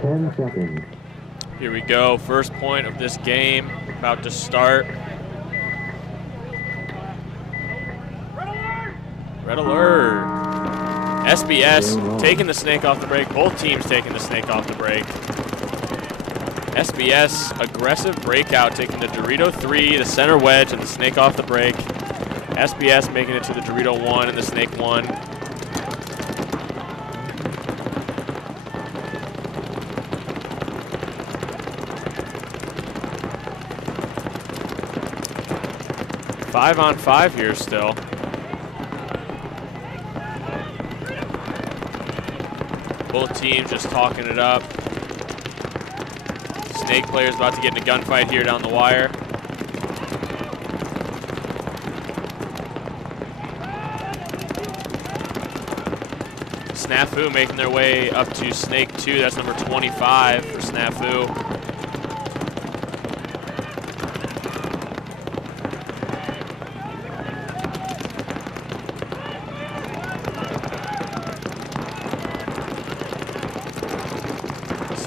10 seconds. Here we go, first point of this game, about to start. Red alert. SBS taking the snake off the break. Both teams taking the snake off the break. SBS, aggressive breakout, taking the Dorito 3, the center wedge, and the snake off the break. SBS making it to the Dorito 1 and the snake 1. Five on five here still. Both teams just talking it up. Snake player's about to get in a gunfight here down the wire. Snafu making their way up to snake 2. That's number 25 for Snafu.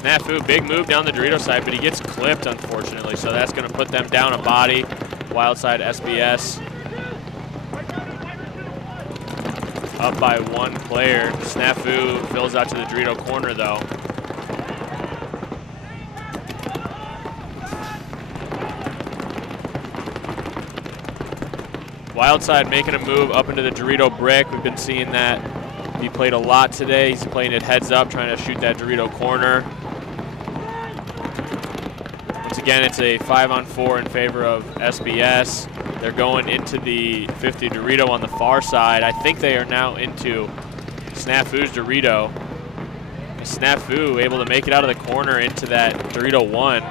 Snafu, big move down the Dorito side, but he gets clipped, unfortunately, so that's going to put them down a body. Wyldside SBS up by one player. Snafu fills out to the Dorito corner, though. Wyldside making a move up into the Dorito brick. We've been seeing that. He played a lot today. He's playing it heads up, trying to shoot that Dorito corner. Once again, it's a 5-on-4 in favor of SBS. They're going into the 50 Dorito on the far side. I think they are now into Snafu's Dorito. And Snafu able to make it out of the corner into that Dorito 1.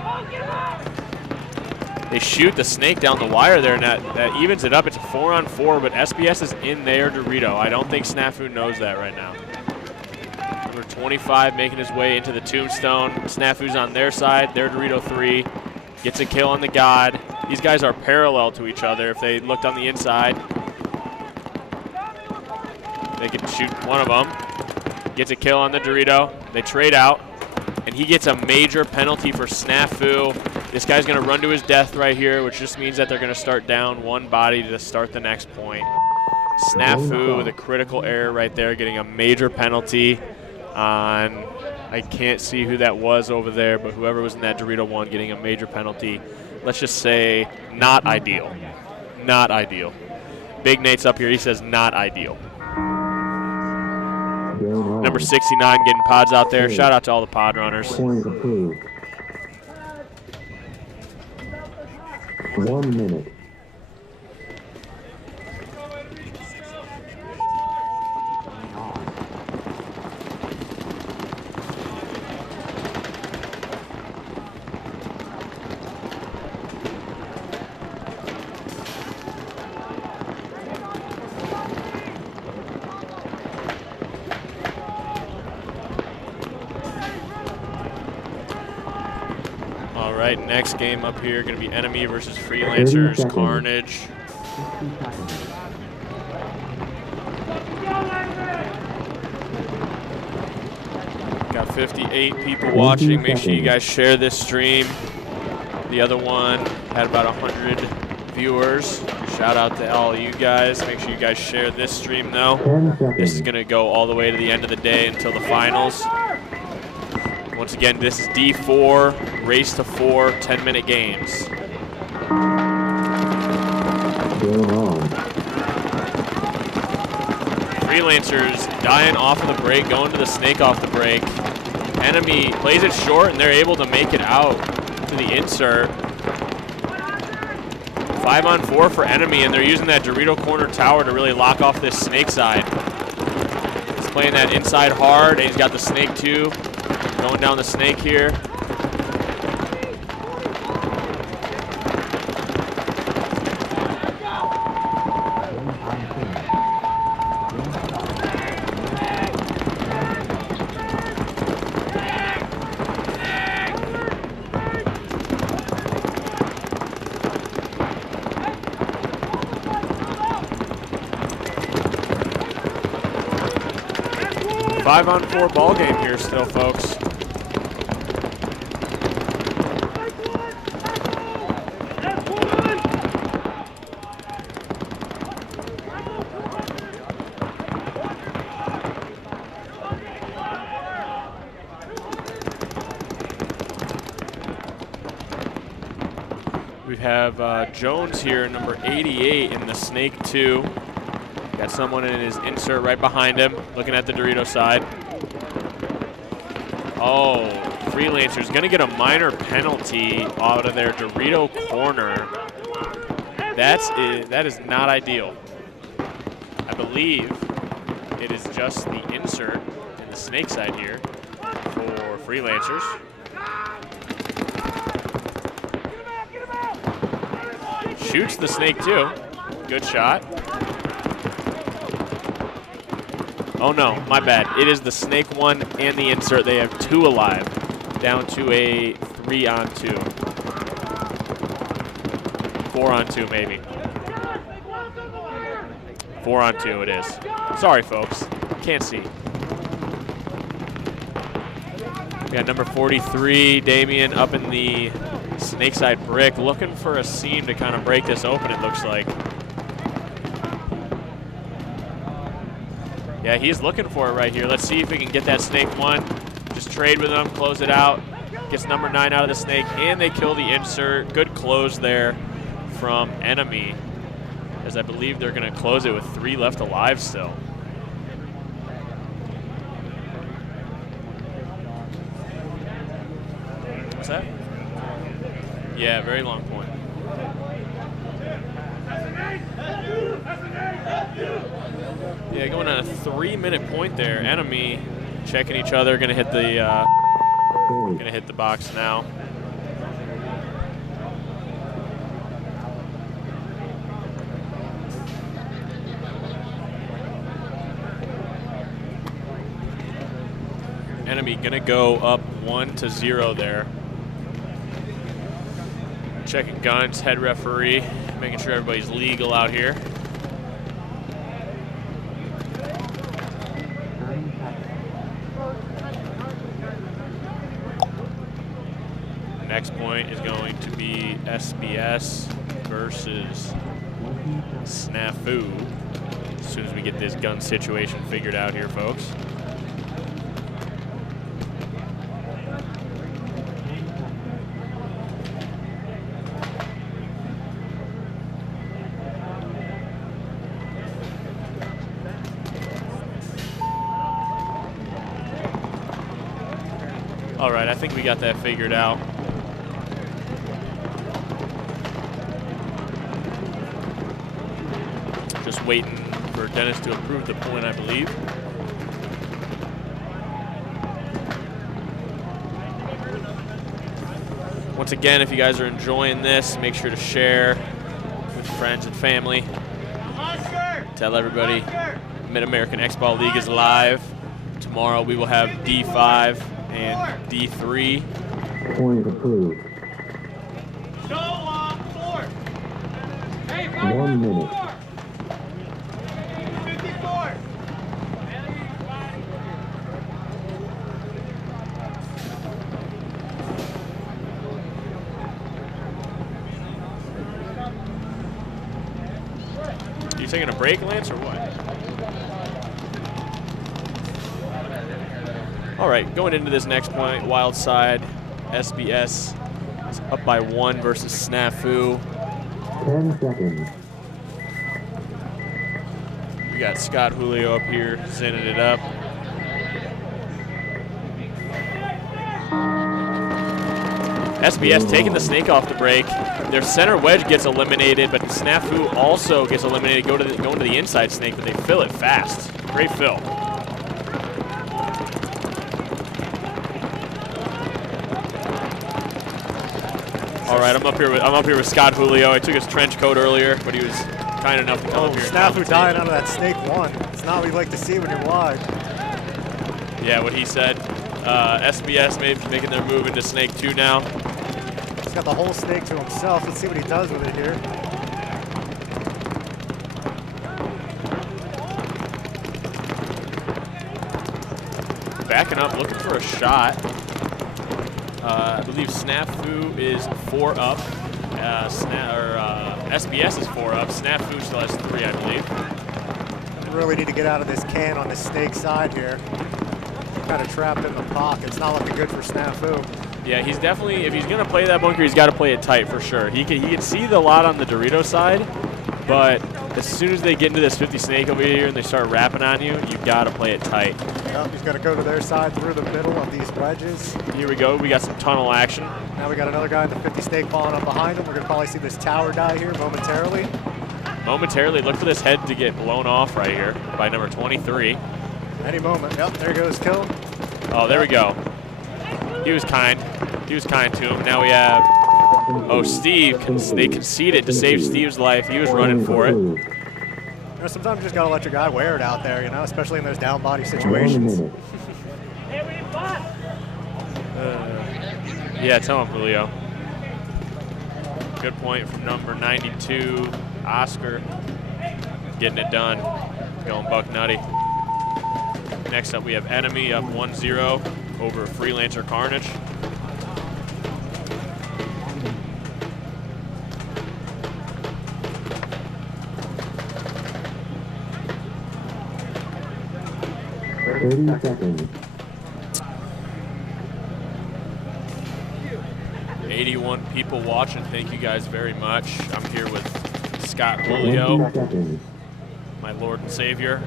They shoot the snake down the wire there, and that evens it up. It's a 4-on-4, but SBS is in their Dorito. I don't think Snafu knows that right now. Number 25 making his way into the tombstone. Snafu's on their side, their Dorito 3. Gets a kill on the God. These guys are parallel to each other. If they looked on the inside, they could shoot one of them. Gets a kill on the Dorito. They trade out, and he gets a major penalty for Snafu. This guy's going to run to his death right here, which just means that they're going to start down one body to start the next point. Snafu with a critical error right there, getting a major penalty on, I can't see who that was over there, but whoever was in that Dorito 1 getting a major penalty. Let's just say not ideal. Not ideal. Big Nate's up here. He says not ideal. Number 69 getting pods out there. Shout out to all the pod runners. Point approved. 1 minute. All right, next game up here going to be Enemy versus Freelancers, Carnage. Got 58 people watching. Make sure you guys share this stream. The other one had about 100 viewers. Shout out to all of you guys. Make sure you guys share this stream though. This is going to go all the way to the end of the day until the finals. Once again, this is D4, race to 4, 10-minute games. Freelancers dying off of the break, going to the snake off the break. Enemy plays it short, and they're able to make it out to the insert. 5-on-4 for Enemy, and they're using that Dorito corner tower to really lock off this snake side. He's playing that inside hard, and he's got the snake too. Going down the snake here. Five-on-4 ball game here still, folks. have Jones here, number 88 in the Snake 2. Got someone in his insert right behind him, looking at the Dorito side. Oh, Freelancer's gonna get a minor penalty out of their Dorito corner. That is not ideal. I believe it is just the insert in the Snake side here for Freelancers. Shoots the Snake too. Good shot. Oh no, my bad. It is the Snake 1 and the insert. They have 2 alive. Down to a 3-on-2. 4-on-2 maybe. 4-on-2 it is. Sorry folks, can't see. We got number 43, Damien, up in the Snake side brick, looking for a seam to kind of break this open, it looks like. Yeah, he's looking for it right here. Let's see if we can get that Snake 1. Just trade with him, close it out. Gets number 9 out of the Snake, and they kill the insert. Good close there from Enemy, as I believe they're going to close it with 3 left alive still. What's that? Yeah, very long point. Yeah, going on a 3-minute point there. Enemy checking each other, gonna hit the box now. Enemy gonna go up 1-0 there. Checking guns, head referee, making sure everybody's legal out here. Next point is going to be SBS versus Snafu. As soon as we get this gun situation figured out here, folks. All right, I think we got that figured out. Just waiting for Dennis to approve the point, I believe. Once again, if you guys are enjoying this, make sure to share with friends and family. Tell everybody Mid-American Xball League is live. Tomorrow we will have D5 and D3. Point approved. Go on 4. Hey, 1 minute. 54. You taking a break, Lance, or what? All right, going into this next point, Wyldside, SBS is up by 1 versus Snafu. 10 seconds. We got Scott Julio up here, sending it up. SBS taking the Snake off the break. Their center wedge gets eliminated, but Snafu also gets eliminated, going to the inside Snake, but they fill it fast. Great fill. All right, I'm up here with Scott Julio. I took his trench coat earlier, but he was kind enough to come up here. Snafu dying out of that Snake 1. It's not what you like to see when you're wide. Yeah, what he said. SBS making their move into Snake 2 now. He's got the whole Snake to himself. Let's see what he does with it here. Backing up, looking for a shot. I believe Snafu is 4 up. SBS is 4 up. Snafu still has 3, I believe. You really need to get out of this can on the Snake side here. Kind of trapped in the pocket. It's not looking good for Snafu. Yeah, he's definitely, if he's going to play that bunker, he's got to play it tight for sure. He can see the lot on the Dorito side, but as soon as they get into this 50 snake over here and they start rapping on you, you've got to play it tight. Yep, he's got to go to their side through the middle of these wedges. Here we go. We got some tunnel action. Now we got another guy in the 50 snake falling up behind him. We're going to probably see this tower die here momentarily. Momentarily, look for this head to get blown off right here by number 23. Any moment. Yep, there goes kill. Oh, there we go. He was kind. He was kind to him. Now we have, oh, Steve. They conceded to save Steve's life. He was running for it. You know, sometimes you just got to let your guy wear it out there, you know, especially in those down body situations. Yeah, tell him, Julio. Good point from number 92, Oscar. Getting it done. Going buck nutty. Next up, we have Enemy up 1-0 over Freelancer Carnage. Seconds. 81 people watching. Thank you guys very much. I'm here with Scott Julio, my Lord and Savior.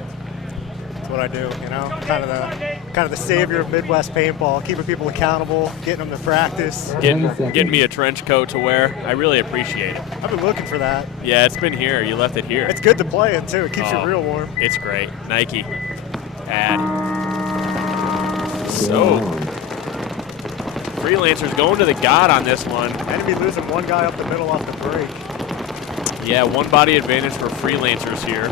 That's what I do, you know, kind of the savior of Midwest paintball, keeping people accountable, getting them to practice. Getting me a trench coat to wear. I really appreciate it. I've been looking for that. Yeah, it's been here. You left it here. It's good to play it too. It keeps you real warm. It's great. Nike. Ad. So, Freelancers going to the God on this one. Enemy losing one guy up the middle off the break. Yeah, one body advantage for Freelancers here.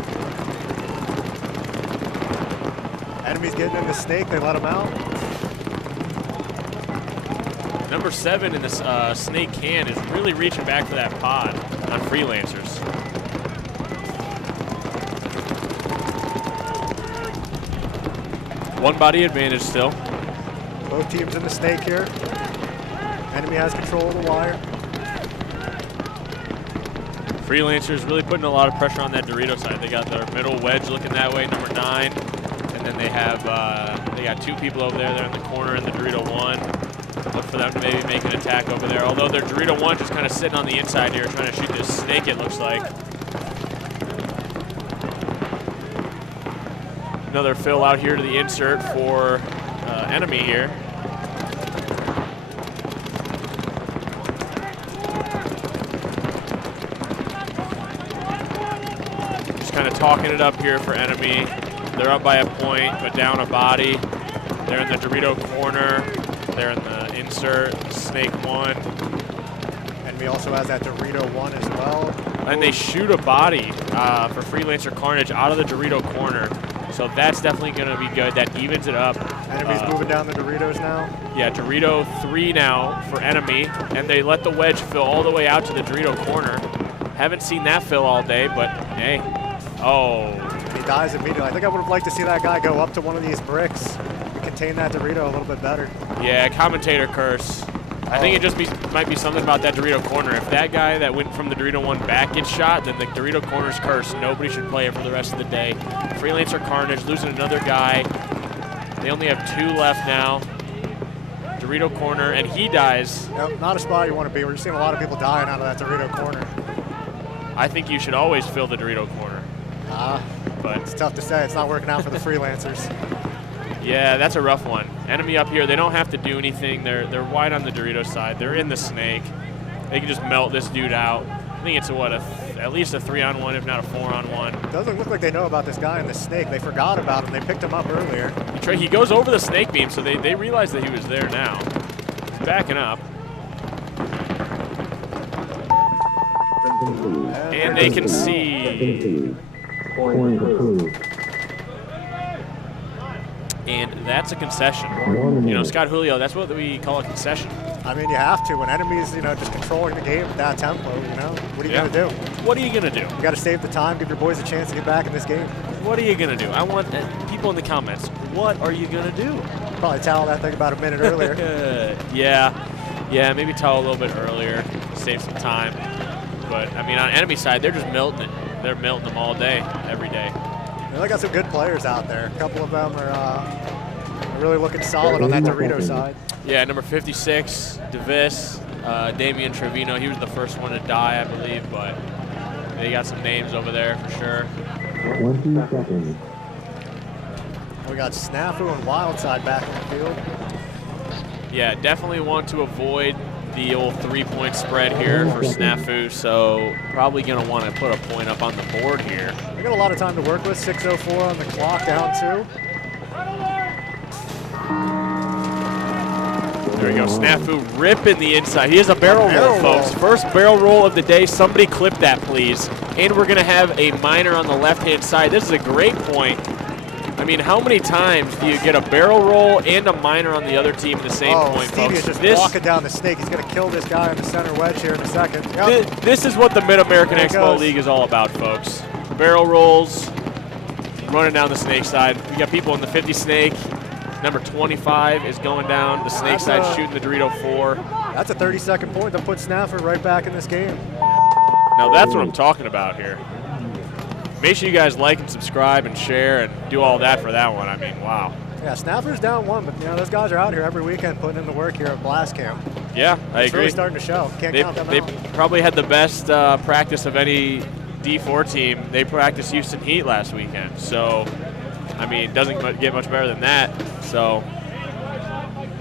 Enemy's getting in the snake. They let him out. Number 7 in this snake can is really reaching back for that pod on Freelancers. One body advantage still. Both teams in the snake here. Enemy has control of the wire. Freelancers really putting a lot of pressure on that Dorito side. They got their middle wedge looking that way, number 9. And then they have, they got 2 people over there. They're in the corner in the Dorito 1. Look for them to maybe make an attack over there. Although their Dorito 1 just kind of sitting on the inside here trying to shoot this snake, it looks like. Another fill out here to the insert for Enemy here. Just kind of talking it up here for Enemy. They're up by a point, but down a body. They're in the Dorito corner. They're in the insert, snake 1. Enemy also has that Dorito 1 as well. And they shoot a body for Freelancer Carnage out of the Dorito corner. So that's definitely going to be good. That evens it up. Enemy's moving down the Doritos now. Yeah, Dorito 3 now for Enemy. And they let the wedge fill all the way out to the Dorito corner. Haven't seen that fill all day, but hey. Oh. He dies immediately. I think I would have liked to see that guy go up to one of these bricks and contain that Dorito a little bit better. Yeah, commentator curse. I think it just might be something about that Dorito corner. If that guy that went from the Dorito 1 back gets shot, then the Dorito corner's cursed. Nobody should play it for the rest of the day. Freelancer Carnage losing another guy. They only have 2 left now. Dorito corner, and he dies. Yep, not a spot you want to be. We're just seeing a lot of people dying out of that Dorito corner. I think you should always fill the Dorito corner. But it's tough to say. It's not working out for the Freelancers. Yeah, that's a rough one. Enemy up here, they don't have to do anything. They're wide on the Dorito side. They're in the snake. They can just melt this dude out. I think it's at least a 3-on-1, if not a 4-on-1. Doesn't look like they know about this guy in the snake. They forgot about him. They picked him up earlier. He goes over the snake beam, so they realize that he was there now. He's backing up. And they can see. Point approved. And that's a concession. You know, Scott Julio, that's what we call a concession. I mean, you have to. When enemies, you know, just controlling the game at that tempo, you know, what are you going to do? What are you going to do? You got to save the time, give your boys a chance to get back in this game. What are you going to do? I want people in the comments, what are you going to do? Probably towel that thing about a minute earlier. Yeah, maybe towel a little bit earlier, save some time. But, I mean, on enemy side, they're just melting it. They're melting them all day, every day. They got some good players out there. A couple of them are really looking solid on that Dorito side. Yeah, number 56, DeVis, Damian Trevino. He was the first one to die, I believe, but they got some names over there for sure. 20 seconds. We got Snafu and Wyldside back in the field. Yeah, definitely want to avoid the old 3-point spread here for Snafu, so probably going to want to put a point up on the board here. We got a lot of time to work with. 6:04 on the clock, down 2. There we go, Snafu ripping the inside. He has a barrel roll, folks. First barrel roll of the day. Somebody clip that, please. And we're going to have a minor on the left-hand side. This is a great point. I mean, how many times do you get a barrel roll and a minor on the other team in the same point, Stevie folks? is just walking down the snake. He's going to kill this guy on the center wedge here in a second. Yep. This is what the Mid-American Xball League is all about, folks. Barrel rolls, running down the snake side. We got people in the 50 snake. Number 25 is going down the snake side, shooting the Dorito 4. That's a 30-second point that puts Snafu right back in this game. Now that's what I'm talking about here. Make sure you guys like and subscribe and share and do all that for that one. I mean, wow. Yeah, Snafu's down 1, but those guys are out here every weekend putting in the work here at Blast Camp. Yeah, I agree. It's really starting to show. Can't count them out. They probably had the best practice of any D4 team. They practiced Houston Heat last weekend. So, I mean, it doesn't get much better than that. So,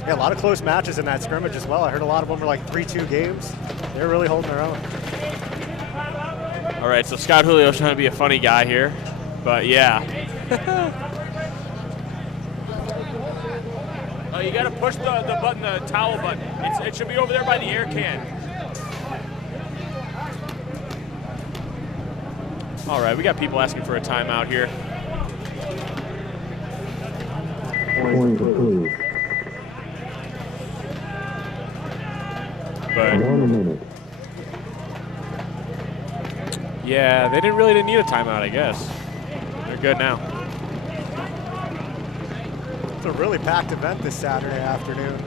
yeah, a lot of close matches in that scrimmage as well. I heard a lot of them were like 3-2 games. They're really holding their own. All right, so Scott Julio's trying to be a funny guy here, but yeah. You got to push the button, the towel button. It should be over there by the air can. All right, we got people asking for a timeout here. Point approved. But 1 minute. yeah, they didn't need a timeout, I guess. They're good now. It's a really packed event this Saturday afternoon.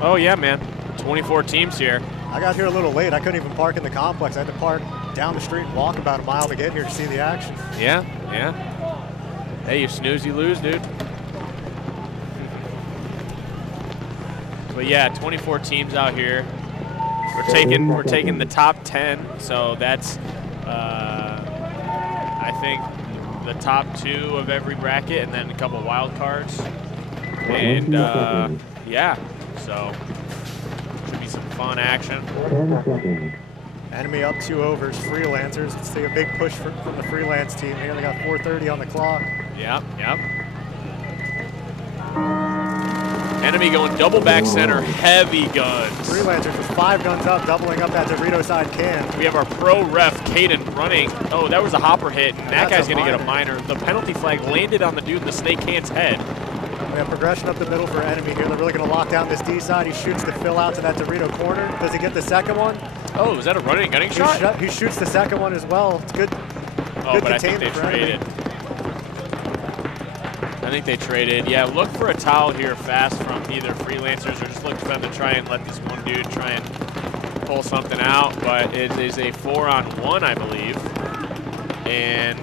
Oh yeah, man. 24 teams here. I got here a little late. I couldn't even park in the complex. I had to park down the street and walk about a mile to get here to see the action. Yeah, yeah. Hey, you snooze, you lose, dude. But yeah, 24 teams out here. We're taking the top 10, so that's I think the top 2 of every bracket, and then a couple wild cards. And yeah, so should be some fun action. 10 seconds. Enemy up 2 overs, Freelancers. Let's see a big push from the freelance team here. They got 4:30 on the clock. Yep, yep. Enemy going double back center, heavy guns. Freelancers with 5 guns up, doubling up that Dorito side can. We have our pro ref, Caden, running. Oh, that was a hopper hit, and that guy's going to get a minor. The penalty flag landed on the dude in the snake can's head. We have progression up the middle for enemy here. They're really going to lock down this D side. He shoots to fill out to that Dorito corner. Does he get the second one? Oh, is that a running and gunning shot? He shoots the second one as well. It's good. Oh, good but I think they traded. I think they traded. Yeah, look for a towel here fast from either Freelancers or just look for them to try and let this one dude try and pull something out. But it is a 4-on-1, I believe. And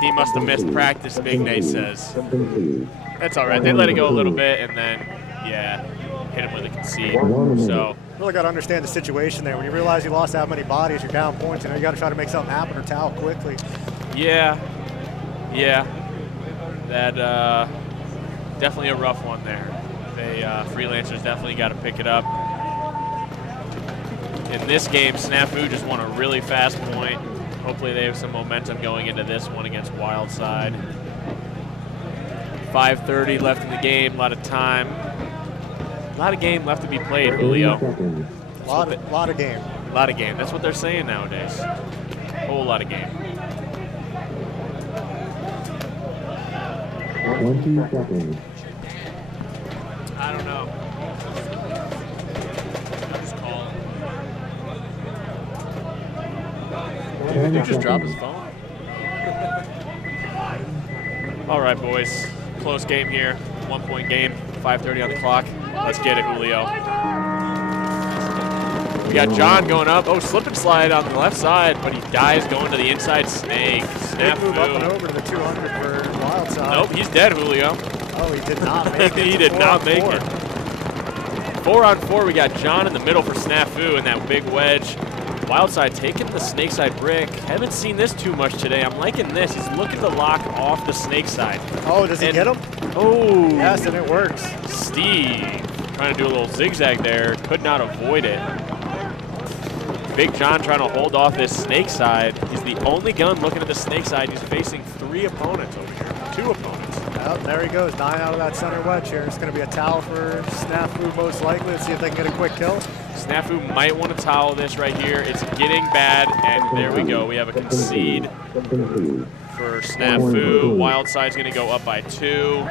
he must have missed practice, Big Nate says. That's all right. They let it go a little bit and then, yeah, hit him with a concede. So really got to understand the situation there. When you realize you lost that many bodies, you're down points, you got to try to make something happen or towel quickly. yeah. Yeah, that definitely a rough one there. They Freelancers definitely got to pick it up. In this game, Snafu just won a really fast point. Hopefully they have some momentum going into this one against Wyldside. 5:30 left in the game, a lot of time. A lot of game left to be played, Julio. A lot of game. A lot of game. That's what they're saying nowadays. A whole lot of game. 20 seconds. I don't know. I'll just call him. Did he just drop his phone? All right, boys. Close game here. 1-point game. 5:30 on the clock. Let's get it, Julio. We got John going up. Oh, slip and slide on the left side, but he dies going to the inside snake. Snafu up and Snafu. over to the 200 for Wyldside. Nope, he's dead, Julio. Oh, he did not make it. He did not make it. 4 on 4, we got John in the middle for Snafu and that big wedge. Wyldside taking the snake side brick. Haven't seen this too much today. I'm liking this. He's looking to lock off the snake side. Oh, does he get him? Oh. Yes, and it works. Steve trying to do a little zigzag there. Could not avoid it. Big John trying to hold off this snake side. He's the only gun looking at the snake side. He's facing 3 opponents over here. 2 opponents. Well, there he goes, 9 out of that center wedge here. It's going to be a towel for Snafu most likely. Let's see if they can get a quick kill. Snafu might want to towel this right here. It's getting bad, and there we go. We have a concede for Snafu. Wildside's going to go up by 2,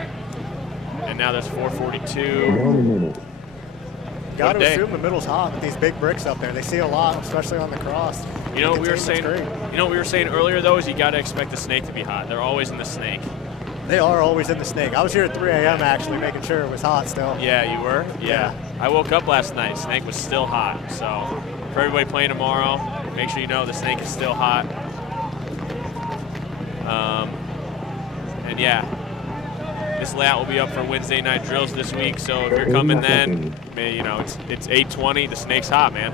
and now there's 4:42. Got to assume the middle's hot with these big bricks up there. They see a lot, especially on the cross. You know what we were saying? You know what we were saying earlier though is you got to expect the snake to be hot. They're always in the snake. They are always in the snake. I was here at 3 a.m. actually, making sure it was hot still. Yeah, you were. Yeah. I woke up last night. Snake was still hot. So for everybody playing tomorrow, make sure you know the snake is still hot. And yeah. This layout will be up for Wednesday night drills this week, so if you're coming then, you know, it's 8:20, the snake's hot, man.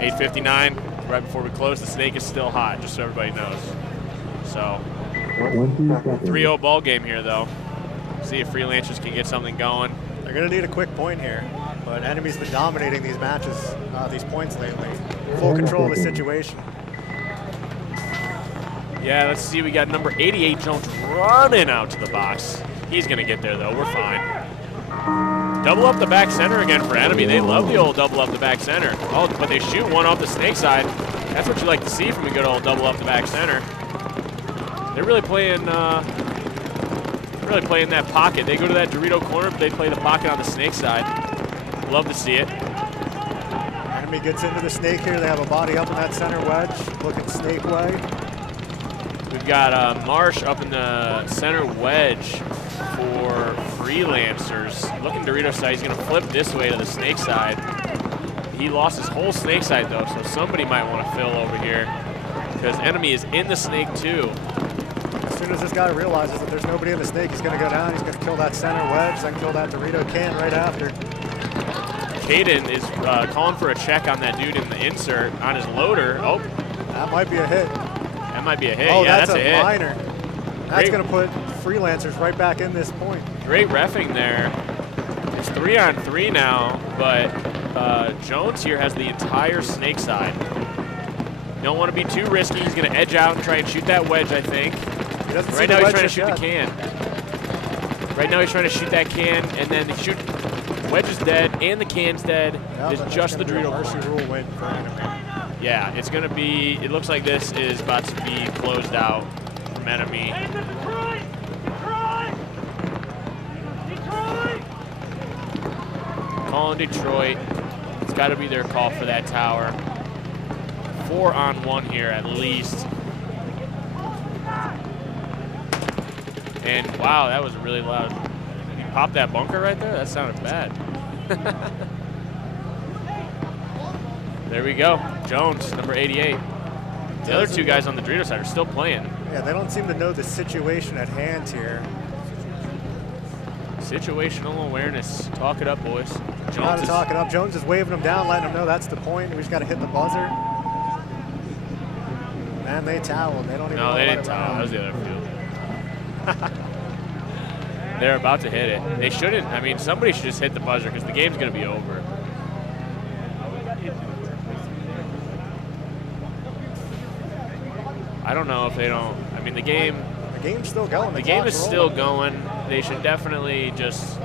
8:59, right before we close, the snake is still hot, just so everybody knows. So, 3-0 ball game here, though. See if Freelancers can get something going. They're going to need a quick point here, but enemy's been dominating these matches, these points lately. Full control of the situation. Yeah, let's see, we got number 88, Jones, running out to the box. He's going to get there, though. We're fine. Double up the back center again for enemy. They love the old double up the back center. Oh, but they shoot one off the snake side. That's what you like to see from a good old double up the back center. They're really playing that pocket. They go to that Dorito corner, but they play the pocket on the snake side. Love to see it. Enemy gets into the snake here. They have a body up in that center wedge, looking snake way. We've got Marsh up in the center wedge for Freelancers. Looking Dorito side, he's going to flip this way to the snake side. He lost his whole snake side, though, so somebody might want to fill over here because enemy is in the snake, too. As soon as this guy realizes that there's nobody in the snake, he's going to go down. He's going to kill that center wedge, then kill that Dorito can right after. Caden is calling for a check on that dude in the insert on his loader. Oh, that might be a hit. That might be a hit. Oh, yeah, that's a hit. Minor. That's going to put Freelancers right back in this point. Great reffing there. It's 3 on 3 now, but Jones here has the entire snake side. Don't want to be too risky. He's going to edge out and try and shoot that wedge, I think. Right now he's trying to shoot the can. Right now he's trying to shoot that can, and then the shoot wedge is dead, and the can's dead. It's just the Dorito mercy rule win for enemy. Yeah, it's going to be, it looks like this is about to be closed out from enemy. Calling Detroit. It's got to be their call for that tower. 4 on 1 here at least. And wow, that was really loud. You popped that bunker right there? That sounded bad. There we go. Jones, number 88. The other 2 guys on the Dorito side are still playing. Yeah, they don't seem to know the situation at hand here. Situational awareness. Talk it up, boys. Got to talk it up. Jones is waving them down, letting them know that's the point. We just got to hit the buzzer. And they toweled. They don't even No, they didn't towel. That was the other field. They're about to hit it. They shouldn't. I mean, somebody should just hit the buzzer because the game's going to be over. I don't know if they don't. I mean, the game's still going. The game is still going. They should definitely just.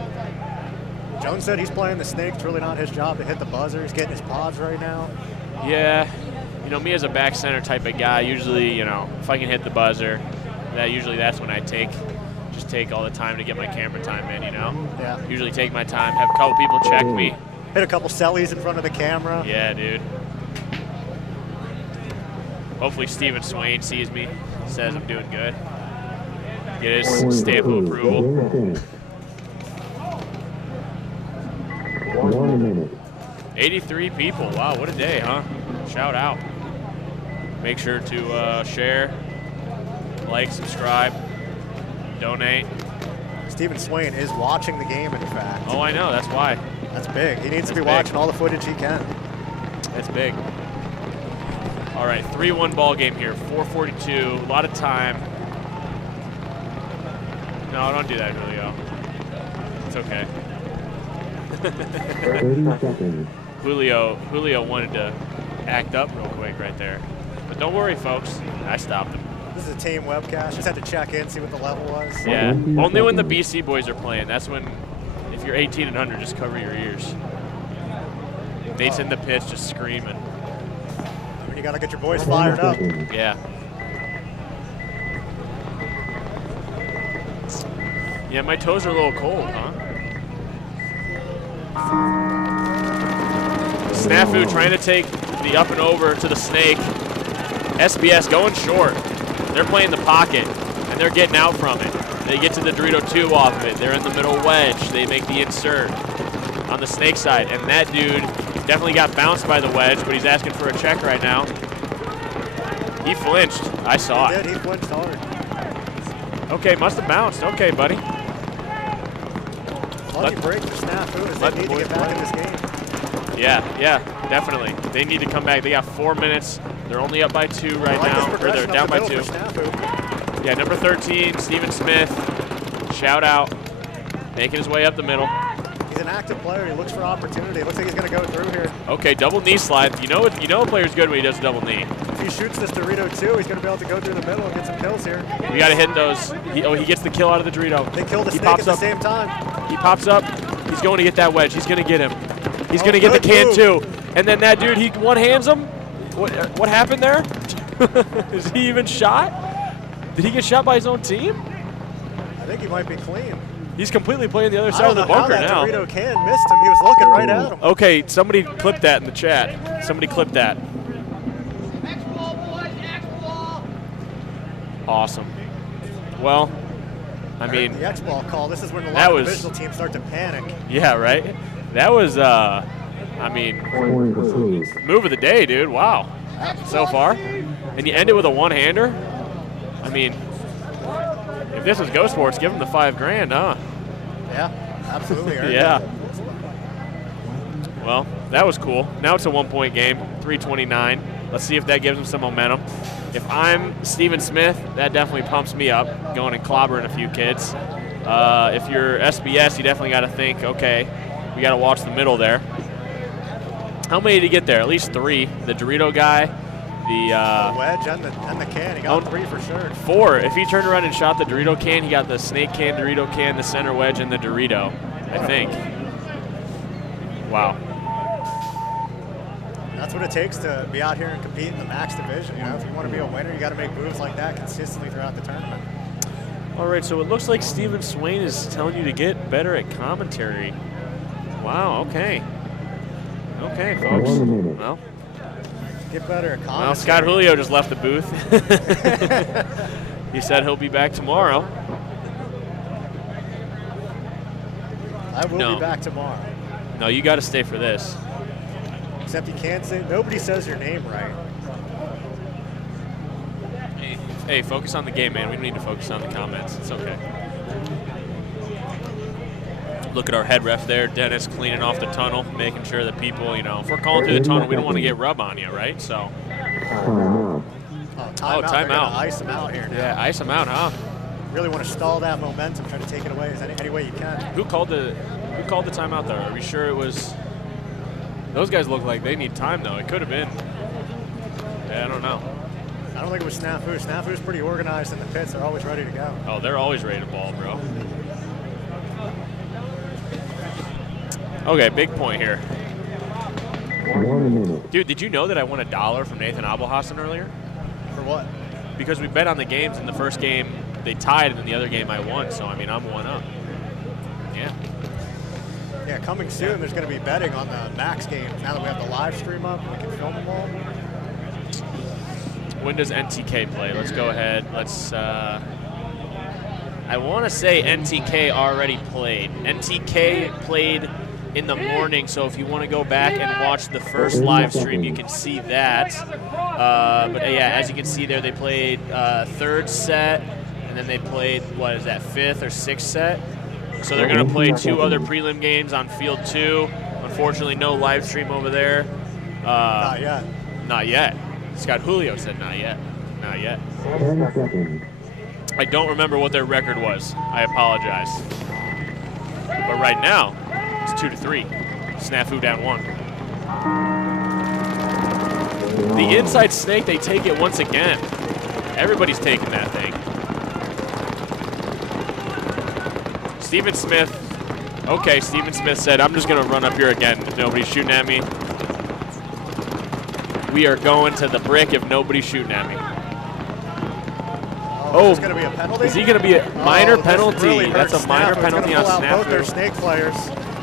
Jones said he's playing the snake. It's really not his job to hit the buzzer. He's getting his pods right now. Yeah. You know, me as a back center type of guy, usually, you know, if I can hit the buzzer, that's when I take all the time to get my camera time in, you know? Yeah. Usually take my time, have a couple people check me. Hit a couple sellies in front of the camera. Yeah, dude. Hopefully Steven Swain sees me, says I'm doing good. Get his stamp of approval. 1 minute. 83 people. Wow, what a day, huh? Shout out. Make sure to share, like, subscribe, donate. Stephen Swain is watching the game, in fact. Oh, I know. That's why. That's big. He needs to be big. watching all the footage he can. That's big. All right, 3-1 ball game here. 4:42. A lot of time. No, don't do that, Julio. It's okay. 30 seconds. Julio wanted to act up real quick right there. But don't worry, folks. I stopped him. This is a team webcast. Just had to check in, see what the level was. Yeah. Only when the BC boys are playing. That's when, if you're 18 and under, just cover your ears. Nate's in the pitch just screaming. I mean, you got to get your boys fired up. Yeah. Yeah, my toes are a little cold, huh? Snafu trying to take the up and over to the snake. SBS going short. They're playing the pocket, and they're getting out from it. They get to the Dorito 2 off of it. They're in the middle wedge. They make the insert on the snake side, and that dude definitely got bounced by the wedge, but he's asking for a check right now. He flinched. I saw He it. did. He flinched hard. Okay, must have bounced. Okay, buddy. Lucky break for Snafu is let they the need to get boys back in play. this game. Yeah, definitely. They need to come back. They got 4 minutes. They're only up by 2 right I like now, this or they're progression down up by the 2. middle for Snafu. Yeah, number 13, Stephen Smith. Shout out. Making his way up the middle. He's an active player. He looks for opportunity. It looks like he's going to go through here. Okay, double knee slide. You know a player's good when he does a double knee. If he shoots this Dorito 2, he's going to be able to go through the middle and get some kills here. We got to hit those. He gets the kill out of the Dorito. They kill the He snake pops at the up. same time. He pops up. He's going to get that wedge. He's going to get him. He's going to get the good can move. too. And then that dude, he one-hands him. What happened there? Is he even shot? Did he get shot by his own team? I think he might be clean. He's completely playing the other I side of don't the know how bunker that now. Dorito can missed him. He was looking right at him. Okay, somebody clip that in the chat. Somebody clip that. X-ball, boys, X-ball. Awesome. Well, I mean, The X-ball call. This is when a that lot of was- divisional teams start to panic. yeah, right? That was, I mean, Point approved. move of the day, dude. Wow. So far. And you end it with a one-hander? I mean, if this was Go Sports, give him the $5 grand, huh? Yeah, absolutely. earned it. Yeah. Well, that was cool. Now it's a 1-point game, 3:29. Let's see if that gives him some momentum. If I'm Stephen Smith, that definitely pumps me up, going and clobbering a few kids. If you're SBS, you definitely got to think, okay, we got to watch the middle there. How many did he get there? At least 3. The Dorito guy, The wedge and the can. He got 3 for sure. 4. If he turned around and shot the Dorito can, he got the snake can, Dorito can, the center wedge, and the Dorito, I think. Wow. That's what it takes to be out here and compete in the max division. You know, if you want to be a winner, you got to make moves like that consistently throughout the tournament. All right, so it looks like Stephen Swain is telling you to get better at commentary. Wow, okay. Okay, folks. 1 minute. Well, Get better at commentary. well, Scott Julio just left the booth. He said he'll be back tomorrow. I will No. be back tomorrow. No, you got to stay for this. Except you can't say, nobody says your name right. Hey, focus on the game, man. We don't need to focus on the comments. It's okay. Look at our head ref there, Dennis, cleaning off the tunnel, making sure that people, you know, if we're calling through the tunnel, we don't want to get rub on you, right? So, Timeout. Timeout. timeout. They're gonna ice him out here now. yeah, ice them out, huh? Really want to stall that momentum, try to take it away any way you can. Who called the timeout though? Are we sure it was? Those guys look like they need time though. It could have been. Yeah, I don't know. I don't think it was Snafu. Snafu's pretty organized in the pits. They're always ready to go. Oh, they're always ready to ball, bro. Okay, big point here. 1 minute. Dude, did you know that I won $1 from Nathan Abelhassan earlier? For what? Because we bet on the games. In the first game, they tied, and in the other game, I won. So, I mean, I'm 1 up. Yeah. Yeah, coming soon, there's going to be betting on the max games. Now that we have the live stream up, we can film them all. When does NTK play? Let's go ahead. Let's, I want to say NTK already played. NTK played in the morning, so if you want to go back and watch the first live stream, you can see that. But yeah, as you can see there, they played 3rd set, and then they played, what is that, 5th or 6th set? So they're going to play 2 other prelim games on field 2. Unfortunately, no live stream over there. Not yet. Not yet. Scott Julio said not yet. Not yet. 10 seconds. I don't remember what their record was. I apologize. But right now, it's 2-3. Snafu down 1. The inside snake, they take it once again. Everybody's taking that thing. Steven Smith. Okay, Steven Smith said, I'm just going to run up here again if nobody's shooting at me. We are going to the brick if nobody's shooting at me. Oh, is going to be a penalty? Is he going to be a minor penalty? Really That's a minor Snafu. penalty on Snafu. Both their Snafu. snake players.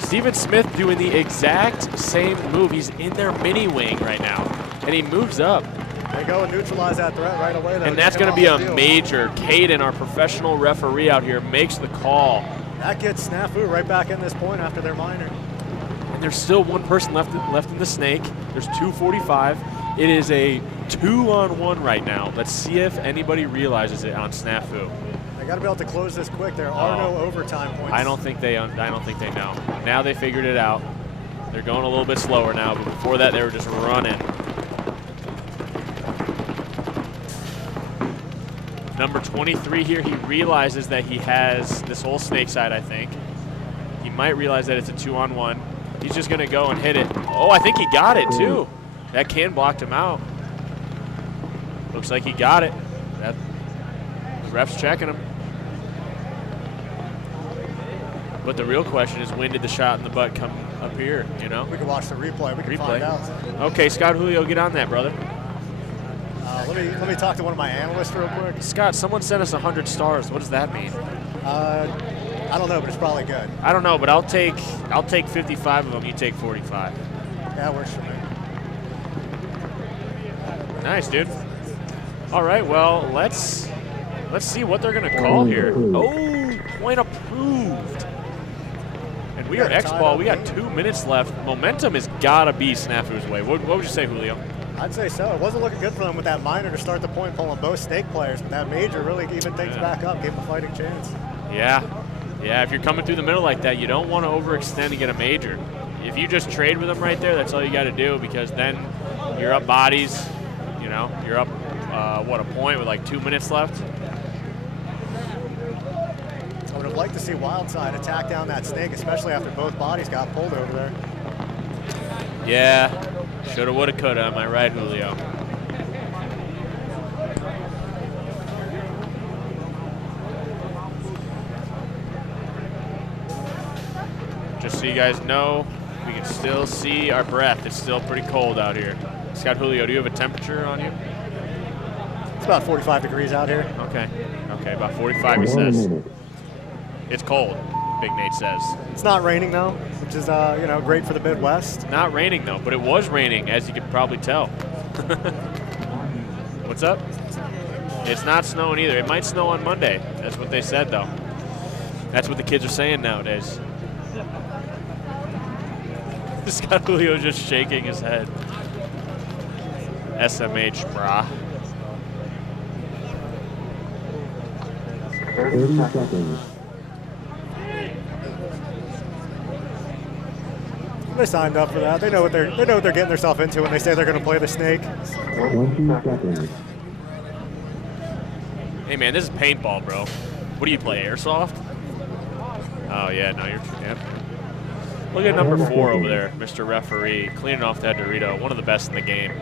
Steven Smith doing the exact same move. He's in their mini wing right now, and he moves up. They go and neutralize that threat right away. And that's going to be a major. Caden, our professional referee out here, makes the call. That gets Snafu right back in this point after their minor. And there's still one person left in the snake. There's 2:45. It is a 2-on-1 right now. Let's see if anybody realizes it on Snafu. They got to be able to close this quick. There are no overtime points. I don't think they know. Now they figured it out. They're going a little bit slower now, but before that they were just running. Number 23 here, he realizes that he has this whole snake side, I think. He might realize that it's a 2-on-1. He's just going to go and hit it. Oh, I think he got it, too. That can blocked him out. Looks like he got it. The ref's checking him. But the real question is, when did the shot in the butt come up here, you know? We can watch the replay. We can find out. Okay, Scott Julio, get on that, brother. Let me talk to one of my analysts real quick. Scott, someone sent us 100 stars. What does that mean? I don't know, but it's probably good. I don't know, but I'll take 55 of them. You take 45. Yeah, works for me. Nice, dude. All right, well, let's see what they're gonna call here. Oh, point approved. And we are X-ball. We got 2 minutes left. Momentum has gotta be Snafu's way. What would you say, Julio? I'd say so. It wasn't looking good for them with that minor to start the point, pulling both snake players, but that major really even things back up, gave them a fighting chance. Yeah, if you're coming through the middle like that, you don't want to overextend and get a major. If you just trade with them right there, that's all you got to do, because then you're up bodies. You know, you're up a point with like 2 minutes left. I would have liked to see Wyldside attack down that snake, especially after both bodies got pulled over there. Yeah, shoulda, woulda, coulda. Am I right, Julio? Just so you guys know, we can still see our breath. It's still pretty cold out here. Scott Julio, do you have a temperature on you? It's about 45 degrees out here. Okay, about 45 he says. It's cold, Big Nate says. It's not raining though, which is great for the Midwest. Not raining though, but it was raining, as you could probably tell. What's up? It's not snowing either. It might snow on Monday. That's what they said though. That's what the kids are saying nowadays. Scott Julio just shaking his head. SMH, brah. 30 seconds. They signed up for that. They know what they're getting themselves into when they say they're going to play the snake. 20 seconds. Hey man, this is paintball, bro. What do you play, airsoft? Oh yeah, no, you're. Yep. Look at number 4 over there, Mr. Referee, cleaning off that Dorito. One of the best in the game.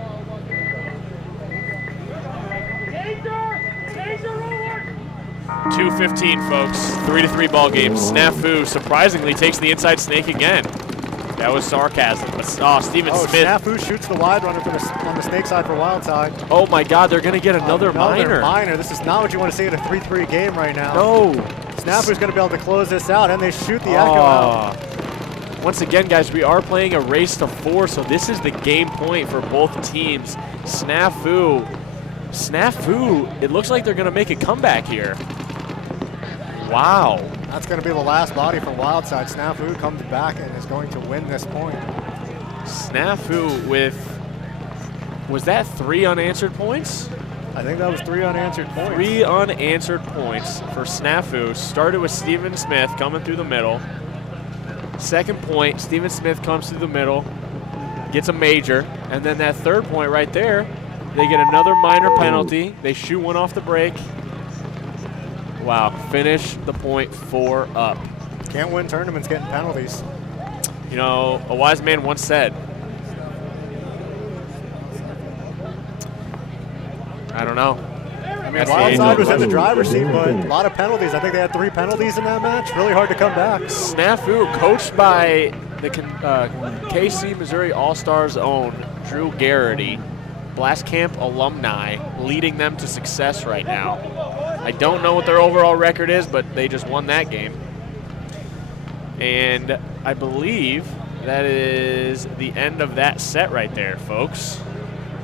2:15, folks. 3-3 ball game. Snafu surprisingly takes the inside snake again. That was sarcasm. But Steven Smith. Snafu shoots the wide runner on the snake side for Wyldside. Oh my God, they're gonna get another minor. This is not what you want to see in a 3-3 game right now. No. Snafu's going to be able to close this out, and they shoot the echo out. Once again, guys, we are playing a race to 4, so this is the game point for both teams. Snafu, it looks like they're going to make a comeback here. Wow. That's going to be the last body for Wyldside. Snafu comes back and is going to win this point. Snafu with, was that 3 unanswered points? I think that was 3 unanswered points. 3 unanswered points for Snafu. Started with Stephen Smith coming through the middle. Second point, Stephen Smith comes through the middle, gets a major, and then that third point right there, they get another minor penalty. They shoot one off the break. Wow, finish the point 4 up. Can't win tournaments getting penalties. You know, a wise man once said, I don't know. I mean, That's the Wyldside age was of in the it. driver's seat, but a lot of penalties. I think they had 3 penalties in that match. Really hard to come back. Snafu, coached by the KC Missouri All-Stars own Drew Garrity, Blast Camp alumni, leading them to success right now. I don't know what their overall record is, but they just won that game. And I believe that is the end of that set right there, folks.